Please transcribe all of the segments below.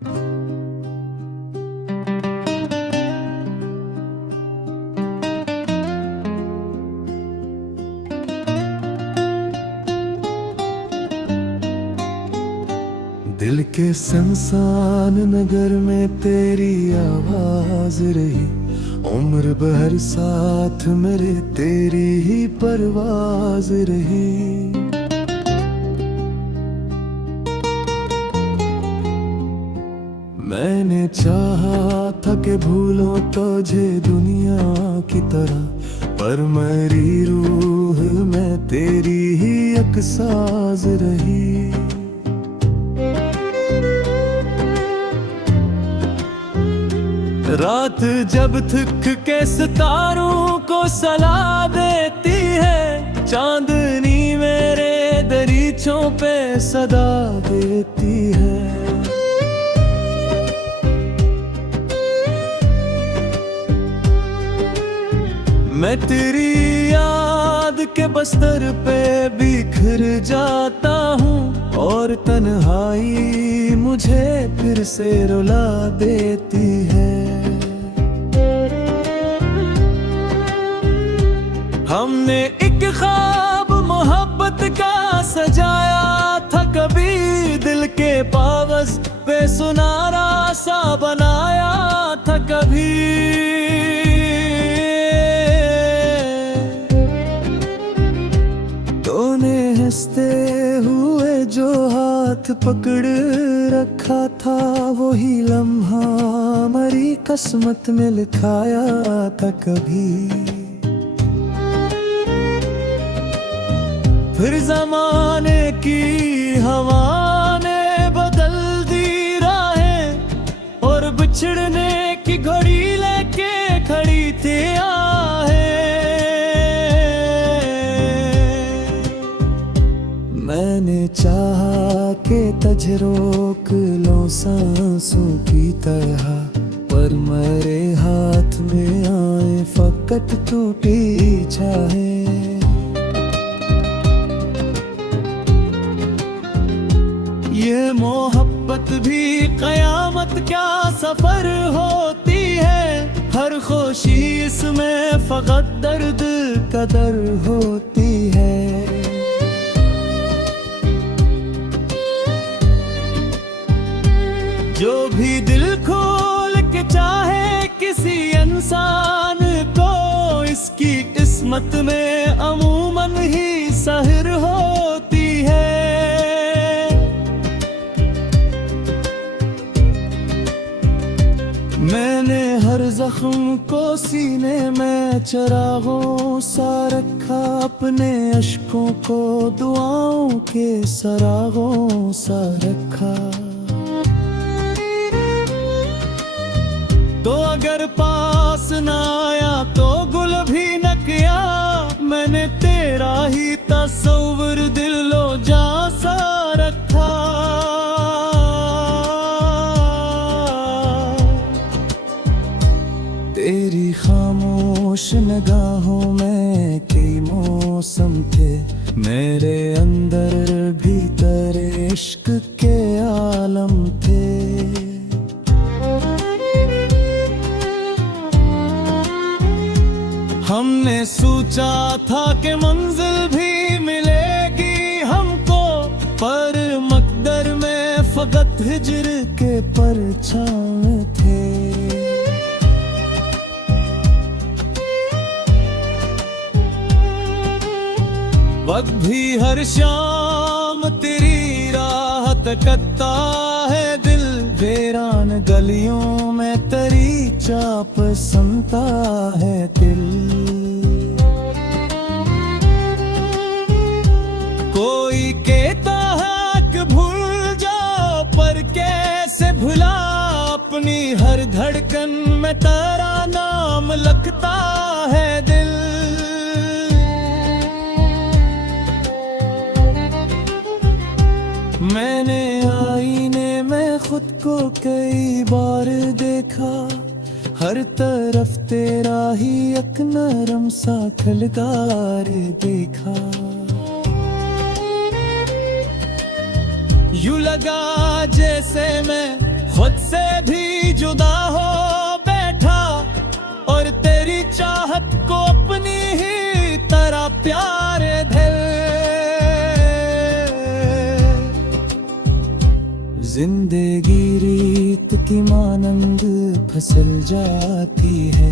दिल के संसान नगर में तेरी आवाज रही, उम्र भर साथ मेरे तेरी ही परवाज रही। मैंने चाहा था कि भूलो तुझे दुनिया की तरह, पर मेरी रूह में तेरी ही एक साज रही। रात जब थक के सितारों को सला देती है, चांदनी मेरे दरीचों पे सदा देती है। मैं तेरी याद के बस्तर पे बिखर जाता हूँ, और तन्हाई मुझे फिर से रुला देती है। हमने एक ख्वाब मोहब्बत का सजाया था, कभी दिल के पावस पे सुनारा सा बनाया था कभी। तूने हंसते हुए जो हाथ पकड़ रखा था, वही लम्हा हमारी किस्मत में लिखाया था कभी। फिर ज़माने की हवा ने बदल दी राहें, और बिछड़ने की घड़ी लेके खड़ी थी आहें। मैंने चाहा कि तुझे रोक लो सांसों की तरह, पर मेरे हाथ में आए फकत टूटी चाहें। ये मोहब्बत भी कयामत क्या सफर होती है, हर खुशी इसमें फकत दर्द कदर होती है। जो भी दिल खोल के चाहे किसी इंसान को, इसकी किस्मत में अमूमन ही सहर होती है। मैंने हर जख्म को सीने में चिरागों सा रखा, अपने अश्कों को दुआओं के सरागों सा रखा। तो अगर पास न आया तो गुल भी न किया, मैंने तेरा ही तस्वीर दिलो जा सा रखा। तेरी खामोश निगाहों में कई मौसम थे, मेरे अंदर भीतर इश्क के आलम थे। हमने सोचा था कि मंजिल भी मिलेगी हमको, पर मकदर में फकत हिजर के परछावे थे। वक्त भी हर शाम तेरी राह तकता है, दिल वीरान गलियों में तेरी चाप सुनता है दिल। कोई कहता है कि भूल जाओ, पर कैसे भुला, अपनी हर धड़कन में तेरा नाम लिखता है दिल। मैंने आईने में खुद को कई बार देखा, हर तरफ तेरा ही एक नरम सा खिलगार देखा। यूं लगा जैसे मैं खुद से भी जुदा हो बैठा और तेरी चाहत को अपनी ही तरह प्यारे दिल। जिंदगी रीत की मानंद फिसल जाती है,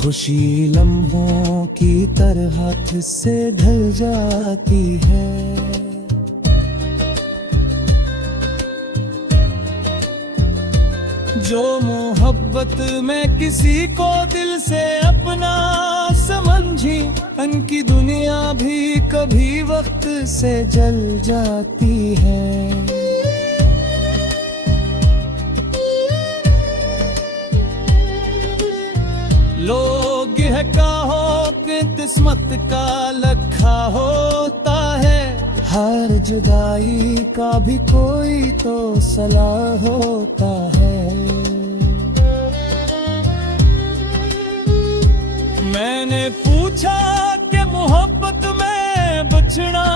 खुशी लम्हों की तरह हाथ से ढल जाती है। जो मोहब्बत में किसी को दिल से अपना समझी, उनकी दुनिया भी कभी वक्त से जल जाती है। लोग यह कहो कि किस्मत का लखा होता है, हर जुदाई का भी कोई तो सलाह होता है। मैंने पूछा कि मोहब्बत में बचना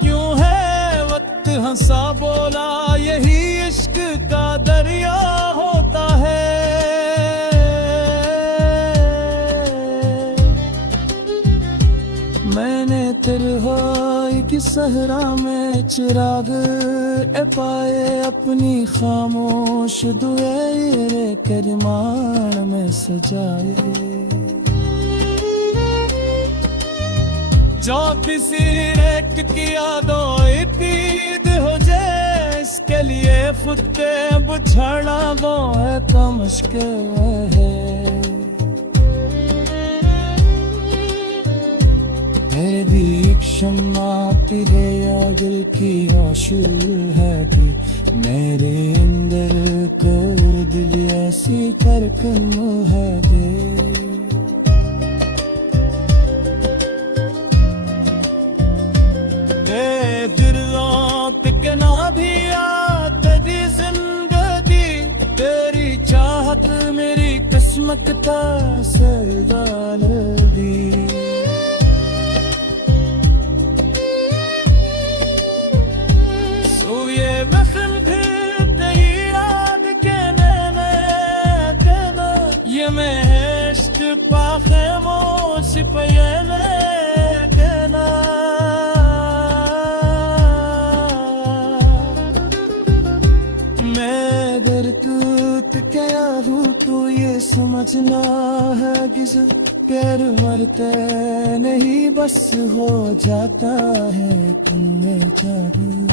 क्यों है, वक्त हंसा बोला यही इश्क का दरिया होता है। मैंने तन्हाई की सहरा में चिराग पाए, अपनी खामोश दुएरे करमान में सजाए। जो किसी रेख की यादों इतीद हो जाए, इसके लिए खुद के बुझाना वो है कम मुश्किल है। मेरी क्षमा तेरे और दिल की आशुल है कि मेरे अंदर कर दिल ऐसी करकम है दे। दिलों के ना भी तेरी जिंदगी, तेरी चाहत मेरी किस्मत का सरदार दी। मैं अगर टूट गया हूँ तो ये समझना है किस प्यार मरते नहीं, बस हो जाता है उनमें जादू।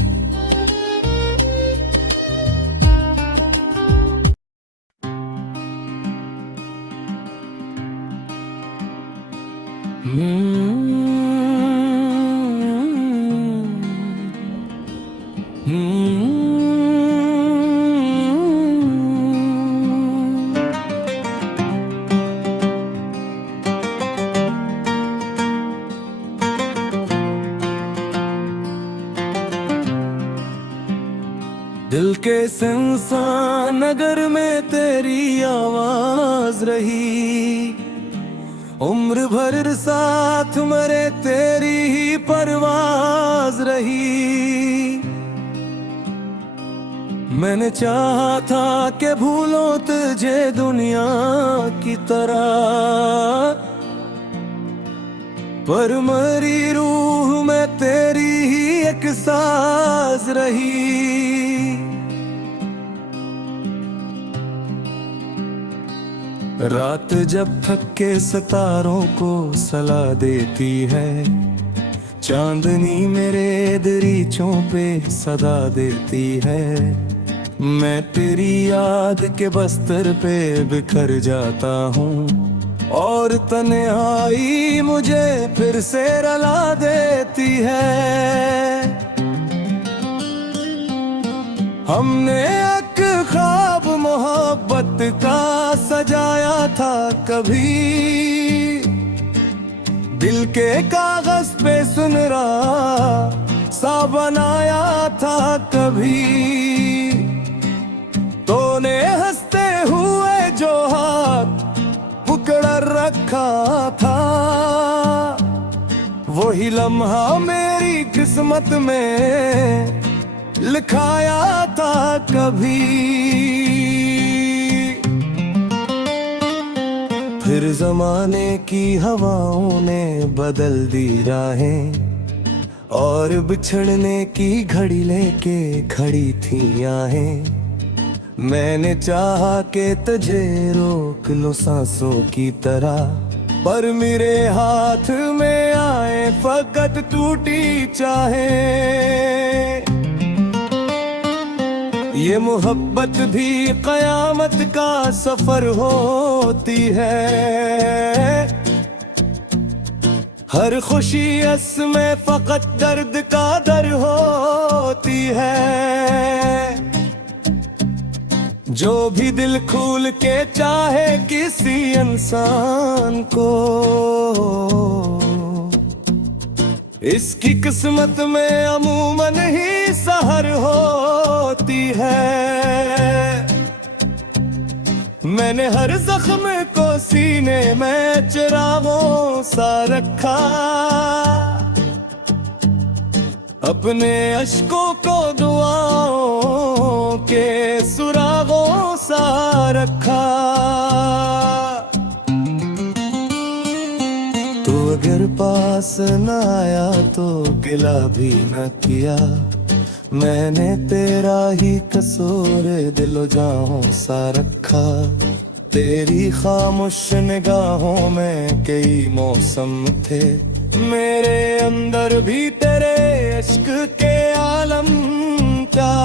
दिल के सुनसान नगर में तेरी आवाज रही, उम्र भर साथ मरे तेरी ही परवाज रही। मैंने चाहा था कि भूलों तुझे दुनिया की तरह, पर मरी रूह में तेरी ही एक साज रही। रात जब थक के सितारों को सला देती है, चांदनी मेरे दरीचों पे सदा देती है। मैं तेरी याद के बस्तर पे बिखर जाता हूँ और तन्हाई मुझे फिर से रुला देती है। हमने एक ख्वाब मोहब्बत का सजाया था कभी, दिल के कागज पे सुनहरा सा बनाया था कभी। तूने हंसते हुए जो हाथ पकड़ रखा था, वही लम्हा मेरी किस्मत में लिखाया था कभी। फिर जमाने की हवाओं ने बदल दी राहें, और बिछड़ने की घड़ी लेके खड़ी थी आहें। मैंने चाहा कि तुझे रोक लो सांसों की तरह, पर मेरे हाथ में आए फकत टूटी चाहे। ये मोहब्बत भी कयामत का सफर होती है, हर खुशी इसमें फकत दर्द का दर होती है। जो भी दिल खोल के चाहे किसी इंसान को, इसकी किस्मत में अमूमन ही सहर होती है। मैंने हर जख्म को सीने में चिरागों सा रखा, अपने अश्कों को दुआओं के सुरागों सा रखा। तो अगर पास न आया तो गिला भी न किया, मैंने तेरा ही कसूर दिलो जाहों सा रखा। तेरी खामोश निगाहों में कई मौसम थे, मेरे अंदर भी तेरे इश्क के आलम था।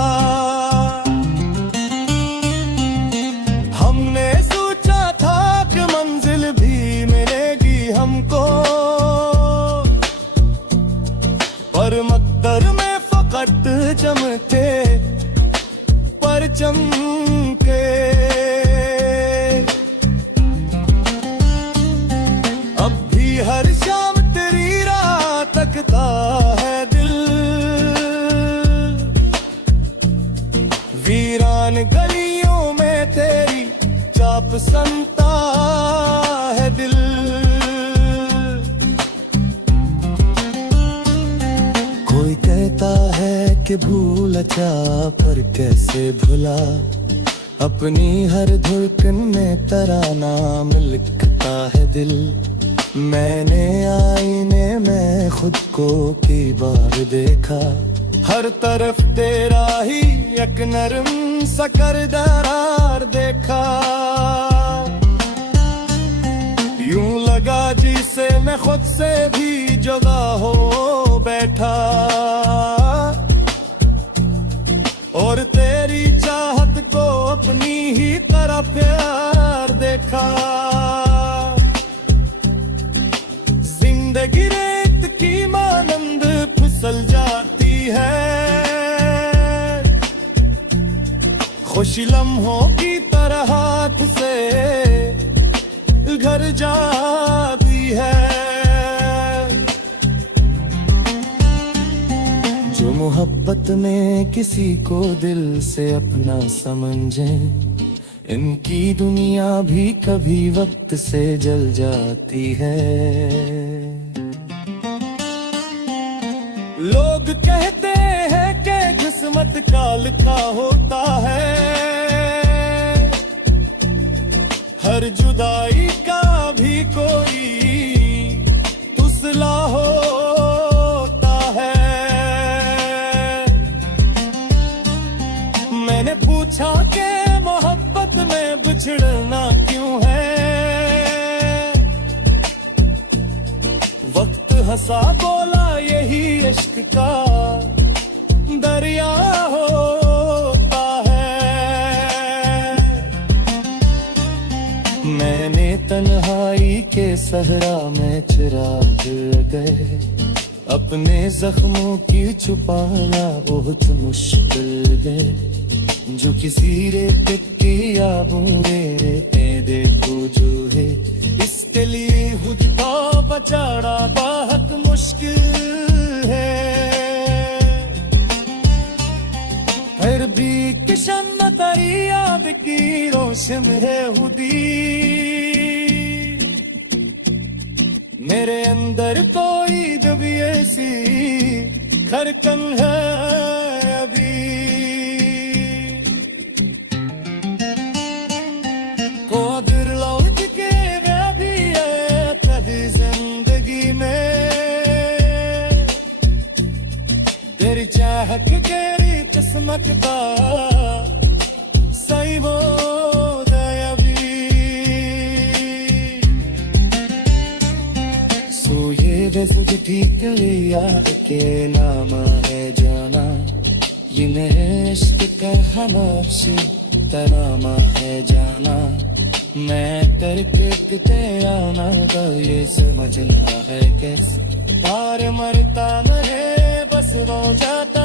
हमने सोचा था कि मंजिल भी मिलेगी हमको, पर मकदर में फकत चमके परचम के। अब भी हर शाम तेरी राह तकता है दिल, वीरान गलियों में तेरी चाप सुनता है दिल। कोई कहता है कि भूल जा पर कैसे भुला, अपनी हर धड़कन में तेरा नाम लिखता है दिल। मैंने आईने में खुद को कई बार देखा, हर तरफ तेरा ही एक नरम सा किरदार देखा। यूं लगा जिसे मैं खुद से भी जुदा हो बैठा, और तेरी चाहत को अपनी ही तरह प्यार देखा। जिंदगी रेत की मानंद फिसल जाती है, खुशी लम्हों की तरह हाथ से घर जाती है। जो मोहब्बत में किसी को दिल से अपना समझे, इनकी दुनिया भी कभी वक्त से जल जाती है। लोग कहते हैं कि किस्मत काल का होता है, हर जुदाई का भी कोई तुसला होता है। मैंने पूछा कि मोहब्बत में बिछड़ना क्यों है, वक्त हंसा बोला यही इश्क का दरिया होता है। मैंने तन्हाई के सहरा में चिराग गए, अपने जख्मों की छुपाना बहुत मुश्किल है। जो किसी रेत की आबों मेरे देखो जो है, इसके लिए खुद को बचाना बहुत मुश्किल है। फिर भी किशन दरिया की रोशन है हुदी, मेरे अंदर कोई जब ऐसी धड़कन है अभी। को दिल लौट के मैं भी चाहक गेरी चमकता सही वो दयावी सोये बेसुध ठीक लिया के नाम है जाना ये इश्क का हनफ्स तनामा है जाना मैं करके किते आना तो ये समझना है कैसे पार मरता नहीं बस वो जाता